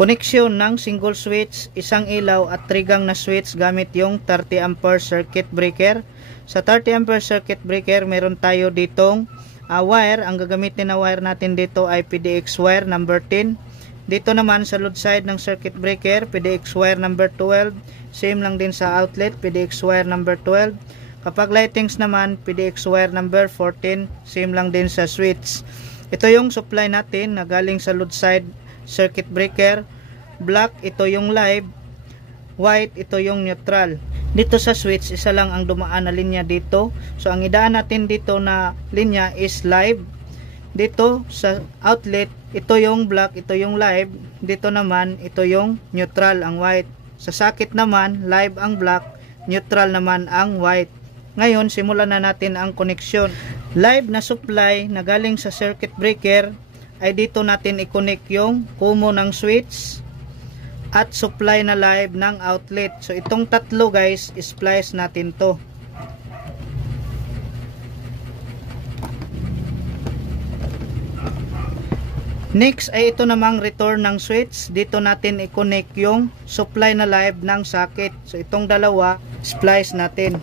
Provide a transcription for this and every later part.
Koneksyon ng single switch, isang ilaw at trigang na switch gamit yung 30 ampere circuit breaker. Sa 30 ampere circuit breaker, meron tayo ditong wire. Ang gagamitin na wire natin dito ay PDX wire number 10. Dito naman sa load side ng circuit breaker, PDX wire number 12. Same lang din sa outlet, PDX wire number 12. Kapag lightings naman, PDX wire number 14. Same lang din sa switch. Ito yung supply natin na galing sa load side circuit breaker. Black, ito yung live. White, ito yung neutral. Dito sa switch, isa lang ang dumaan na linya dito. So ang idaan natin dito na linya is live. Dito sa outlet, ito yung black, ito yung live. Dito naman, ito yung neutral, ang white. Sa socket naman, live ang black, neutral naman ang white. Ngayon, simulan na natin ang koneksyon. Live na supply na galing sa circuit breaker ay dito natin i-connect yung kumo ng switch at supply na live ng outlet. So itong tatlo guys, splice natin to. Next ay ito namang return ng switch. Dito natin i-connect yung supply na live ng socket. So itong dalawa, splice natin.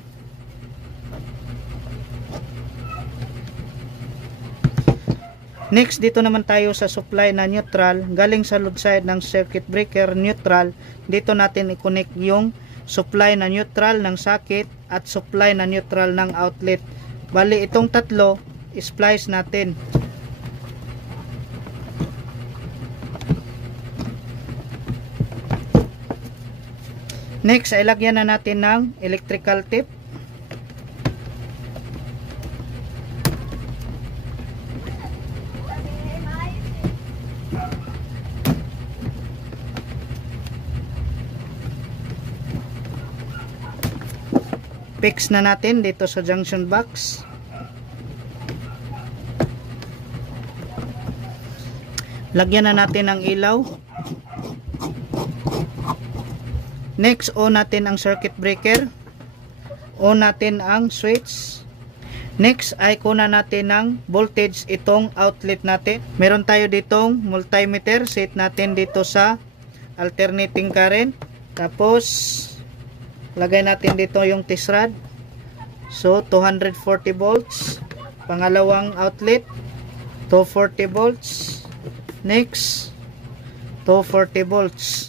Next, dito naman tayo sa supply na neutral. Galing sa load side ng circuit breaker neutral. Dito natin i-connect yung supply na neutral ng socket at supply na neutral ng outlet. Bali, itong tatlo, splice natin. Next, ay lagyan na natin ng electrical tape. Fix na natin dito sa junction box. Lagyan na natin ng ilaw. Next, on natin ang circuit breaker. On natin ang switch. Next, ay kunan natin ng voltage itong outlet natin. Meron tayo ditong multimeter. Set natin dito sa alternating current. Tapos lagay natin dito yung test rod. So 240 volts. Pangalawang outlet 240 volts. Next 240 volts.